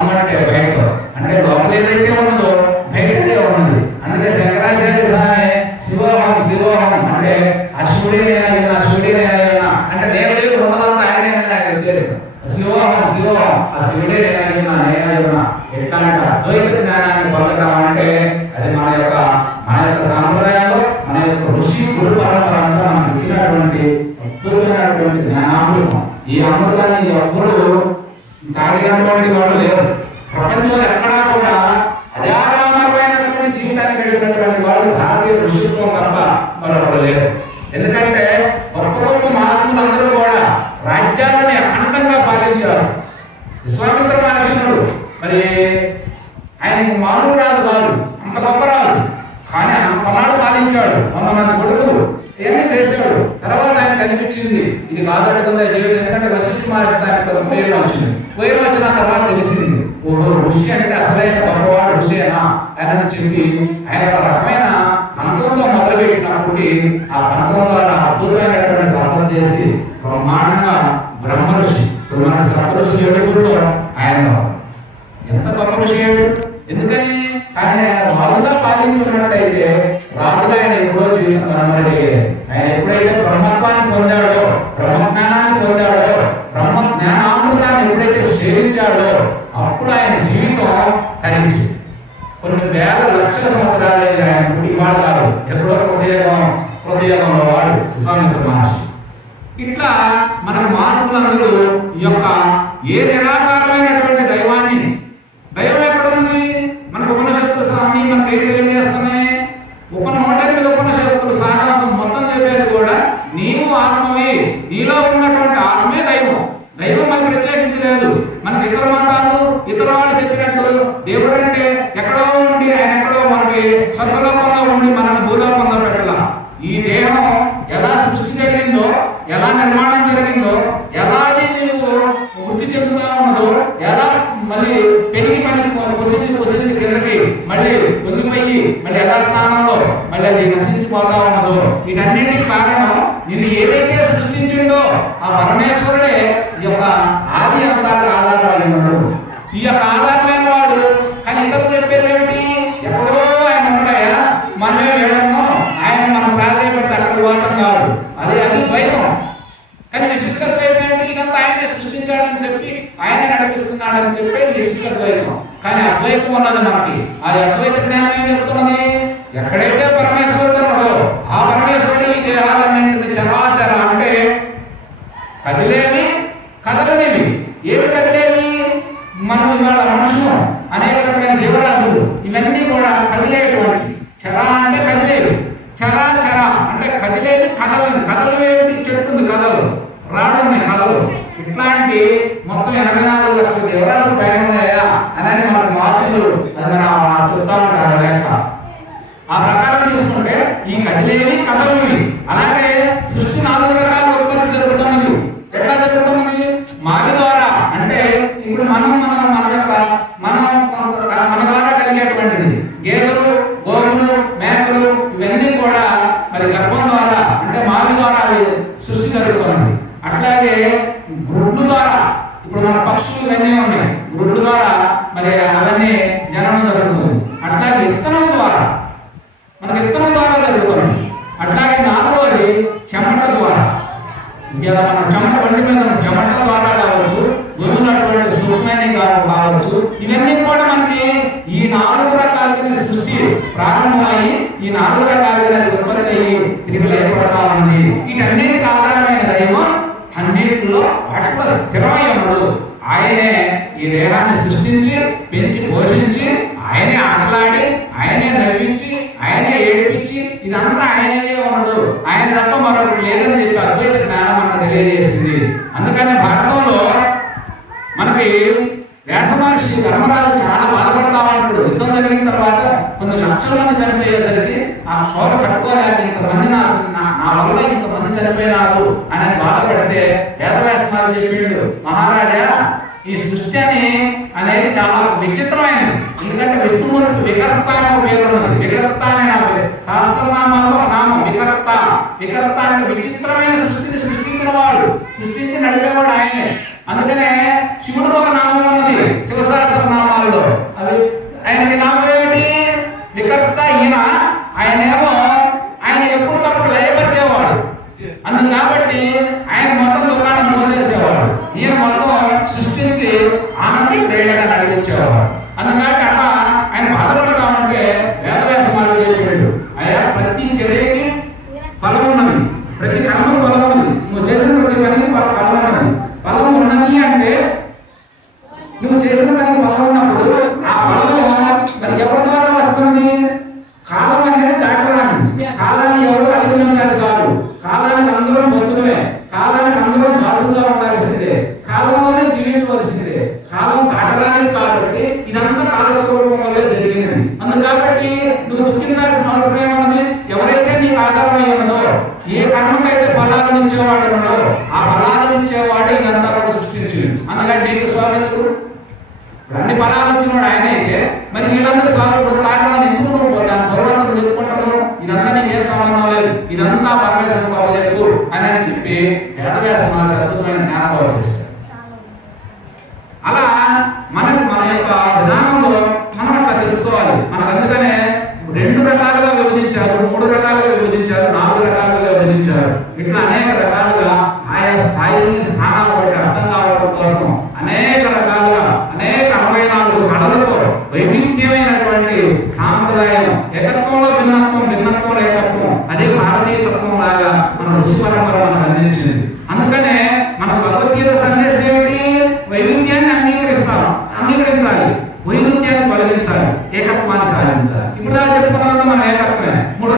అంటే బయట అంటే లోపల ఏదైతే ఉన్నదో బయటనే ఉన్నది. అందుకే శంకరాచార్య స్వామి శివోహం శివోహం అంటే ఆ శివుడినే అయినా శివుడినే అయినా అంటే నేను లేదు ఉన్నదంతా ఆయనే ఆయన ఉద్దేశం. శివోహం శివోహం ఆ శివుడే నేనైనా నేనైనా ఎట్లాంటి అద్వైత జ్ఞానాన్ని పొందడం అంటే అది మన యొక్క సాంప్రదాయంలో మన యొక్క ఋషి గురు పరంపర అంతా మనకు ఇచ్చినటువంటి అద్భుతమైనటువంటి జ్ఞానామృతం. ఈ అమృతాన్ని ఎప్పుడు తాగినటువంటి వాళ్ళు లేరు. ప్రపంచంలో ఎక్కడా కూడా అజాడమైనటువంటి జీవితాన్ని గడిపినటువంటి వాళ్ళు భారతీయ ఋషిత్వం తప్ప మరొకరు లేరు. ఎందుకంటే గొప్ప గొప్ప మహాత్ములు అందరూ కూడా రాజ్యాలని అఖండంగా పాలించారు. విశ్వామిత్ర మహర్షుడు మరి ఆయనకి మామూలు రాజు కాదు, అంత గొప్ప రాజు, కానీ అంతనాడు పాలించాడు. 100 మంది కొడుకులు ఏమీ చేశాడు. తర్వాత ఆయన కనిపించింది ఇది కాదడుకుందా జీవితం. ఎందుకంటే వశిష్ఠ మహర్షి దానికి కొంత పేరు వచ్చింది. పేరు వచ్చిన తర్వాత తెలిసింది ఓహో ఋషి అంటే అసలైన గొప్పవాడు ఋషియేనా అని చెప్పి ఆయన ఒక రకమైన పంతంలో మొదలుపెట్టినప్పటికీ ఆ పంతంలో అద్భుతమైనటువంటి అర్థం చేసి బ్రహ్మాండంగా బ్రహ్మ ఋషి సప్త ఋషి ఏడుగురులో ఆయన ఎంత గొప్ప ఋషి ఏడు. ఎందుకని కానీ ఆయన రాజుగా పాలించున్నట్లయితే రాజుగా ఆయన ఎప్పుడో మరి ఆయన ఎప్పుడైతే బ్రహ్మత్వాన్ని పొందాడో బ్రహ్మజ్ఞానాన్ని పొందాడో బ్రహ్మ జ్ఞానామృతాన్ని ఎప్పుడైతే సేవించాడో అప్పుడు ఆయన జీవితం తరించి కొన్ని వేల లక్షల సంవత్సరాలు ఆయన ఇవాళ కాదు ఎప్పుడో హృదయంలో వాడు విశ్వామిత్ర మహర్షి. ఇట్లా మన మానవులందరూ ఈ యొక్క ఏ నిరాకారమైనటువంటి దైవాన్ని దైవం ఎక్కడ ఉంది మనకు ఉపనిషత్తులు స్వామి మనకు ఏం తెలియజేస్తున్నాయి. 108 ఉపనిషత్తులు సారాంశం మొత్తం చెప్పేది కూడా నీవు ఆత్మవి, నీలో ఉన్నటువంటి ఆత్మే దైవం. దైవం మనకు ప్రత్యేకించలేదు. మనకి ఇతర మతాలు ఇతర వాళ్ళు చెప్పినట్టు దేవుడు అంటే ఎక్కడో ఉండి ఆయన ఎక్కడో మనకి స్వర్గలోకంలో ఉండి మనకు భూలోకంలో పెట్టాల. ఈ దేహం ఎలా సృష్టి జరిగిందో, ఎలా నిర్మాణం జరిగిందో, ఎలా నీవు వృద్ధి చెందుతా ఉన్నదో, ఎలా మళ్ళీ పెరిగి మళ్ళీ పొసించి కిందకి మళ్ళీ పొంగిపోయి మళ్ళీ ఎలా స్థానంలో మళ్ళీ అది నశించిపోతా ఉన్నదో వీటన్నిటికి కారణం నిన్ను ఏదైతే సృష్టించిండో ఆ పరమేశ్వరుడే ఈ యొక్క ఆది అంతాలకు ఆధారాలు ఉన్నాడు. ఈ యొక్క ఆధారమైన వాడు. కానీ ఇతరులు చెప్పేది ఏమిటి? ఎప్పుడో ఆయన ఉంటాయా మనమే వేడమో ఆయన మనం ప్రాధాన్యపడితే అక్కడ పోవటం కాదు. అది ద్వైతం. కానీ విశిష్ట ద్వైతం ఏంటి? ఇదంతా ఆయనే సృష్టించాడని చెప్పి ఆయన నడిపిస్తున్నాడని చెప్పేది విశిష్ట ద్వైతం. కానీ అద్వైతం ఉన్నది మనకి. ఆ అద్వైత జ్ఞానం ఏం చెప్తున్నది? ఎక్కడైతే పరమేశ్వరుడు ఉన్నాడో ఆ పరమేశ్వరుడు ఈ దేహాలన్నింటినీ చరాచర అంటే కదిలేవి కదలనివి. ఏమి కదిలేవి? మనం ఇవాళ మనుషులు అనేక రకమైన జీవరాశులు ఇవన్నీ కూడా కదిలేటువంటి. చరా అంటే కదిలేవి, చరా చర అంటే కదిలేవి కదలని. కదలు ఏమిటి? చెట్టుంది కదలు, రాళ్ళున్నాయి కదలు. ఇట్లాంటి మొత్తం 84 లక్షల జీవరాశులు పైన ఉన్నాయా అనేది మనకు మార్పులు అది మనం చూస్తా ఉంటారు లెక్క. ఆ ప్రకారం తీసుకుంటే ఈ కదిలేవి కదలువి. అలాగే సృష్టి 4 రకాల ఉత్పత్తి జరుగుతున్నది. ఎట్లా జరుగుతున్నది? మాటి ద్వారా అంటే ఇప్పుడు మన ద్వారా కలిగేటువంటిది గేదెలు, గోవులు, మేకలు ఇవన్నీ కూడా మరి గర్భం ద్వారా అంటే మాటి ద్వారా అవి సృష్టి జరుగుతుంది. అట్లాగే గుడ్డు ద్వారా ఇప్పుడు మన పక్షులు ఇవన్నీ ఉన్నాయి. గుడ్డు ద్వారా మరి అవన్నీ జననం జరుగుతుంది. అట్లాగే విత్తనం ద్వారా మనకి విత్తనం ద్వారా జరుగుతుంది. అట్లాగే 4వది చెమట ద్వారా. ఇలా మనం చెమట వంటి మీద చెమట ద్వారా కావచ్చు, గొంతున్నటువంటి సూక్ష్మని కావచ్చు. ఇవన్నీ కూడా మనకి ఈ 4 రకాలైన సృష్టి ప్రారంభమై ఈ 4 రకాలైన ఉత్పత్తి అయ్యి తిరిగి ఏర్పడతా ఉంది. వీటన్నిటికి ఆధారమైన దైవం అన్నింటిలో వాటిలో స్థిరమై ఉన్నాడు. ఆయనే ఈ దేహాన్ని సృష్టించి పెంచి పోషించి ఆయనే ఆటలాడి ఆయనే నవ్వించి ఆయనే ఏడిపించి ఇదంతా ఆయనే ఉన్నాడు. ఆయన తప్ప మరొకటి లేదని చెప్పి అద్వైత జ్ఞానం మనకు తెలియజేసింది. అందుకని భారతంలో మనకి వ్యాస మహర్షి ధర్మరాజు చాలా బాధపడతా ఉంటాడు. యుద్ధం జరిగిన తర్వాత కొన్ని లక్షల మంది చనిపోయేసరికి ఆ శోభ కట్టుకోలేక ఇంతమంది నా వల్ల ఇంతమంది చనిపోయినారు అని బాధపడితే వేదవ్యాస మహర్షి చెప్పిండు, మహారాజా ఈ సృష్టి అనేది చాలా విచిత్రమైనది. ఎందుకంటే విష్ణుమూర్తి వికర్త అనే పేరు ఉన్నది. వికర్త అనే శాస్త్రనామాల్లో నామం వికర్త. వికర్త అంటే విచిత్రమైన సృష్టిని సృష్టించిన వాడు, సృష్టించి నడిపేవాడు ఆయనే. అందుకనే శివుడు ఒక నామం ఉన్నది, శివసహస్రనామం. వేయగా నడిపించేవాడు. అందుకంటే అట్లా ఆయన బాధపడతామంటే వేదవ్యాస మార్గం చెప్పాడు, అయ్యా ప్రతి చర్యకి ఫలం ఉన్నది, ప్రతి కర్మకు ఫలం ఉన్నది, నువ్వు చేసిన ప్రతి పనికి ఫలం ఉన్నది. ఫలం ఉన్నది అంటే నువ్వు చేసిన పనికి ఫలం ఉన్నప్పుడు ఆ ఫలం మరి ఎవరి ద్వారా వస్తున్నది? కాలం అనేది దాటరాని, కాలాన్ని ఎవరు అధిగమించాలి కాదు, కాలానికి అందరం బంధువులే, కాలానికి అందరం దాసుగా ఉండాల్సిందే, కాలంలోనే జీవించవలసిందే, కాలం దాటరాని కాబట్టి ఇదంతా కాలస్వరూపం వల్లే జరిగింది. అందుకాబట్టి నువ్వు దుఃఖించాల్సిన అవసరం ఏమన్నది? ఎవరైతే నీకు ఆధారమై ఉన్నదో, ఏ కర్మకైతే ఫలాలు ఇచ్చేవాడు ఉన్నాడో ఆ ఫలాలు ఇచ్చేవాడే ఇదంతా కూడా సృష్టించింది. అందుకని నీకు స్వామించు అన్ని ఫలాలు ఇచ్చినవాడు ఆయన అయితే మరి వీళ్ళందరూ స్వామి కారణాలు ఎందుకు నువ్వు భగవంతుడు ఎత్తుకుంటాను? ఇదంతా నీకు ఏ సంబంధం లేదు, ఇదంతా పరమేశ్వరుడు అవ్వలేదు అని చెప్పి వేదవ్యాస మహర్షి అద్భుతమైన జ్ఞానబోధ చేశారు. అలా మనకు మన యొక్క విధానంలో మనం అట్లా తెలుసుకోవాలి. మనకు అందుకనే 2 రకాలుగా విభజించారు, 3 రకాలుగా విభజించారు, 4 రకాలుగా విభజించారు. ఇట్లా అనేక రకాలుగా ఆయా స్థాయిని స్థానాలు బట్టి అర్థం కావడం కోసం అనేక రకాలుగా అనేక 64 కళలతో వైవిధ్యమైనటువంటి సాంప్రదాయం, ఏకత్వంలో భిన్నత్వం, భిన్నత్వంలో ఏకత్వం, అదే భారతీయ తత్వం లాగా మన ఋషి పరంపర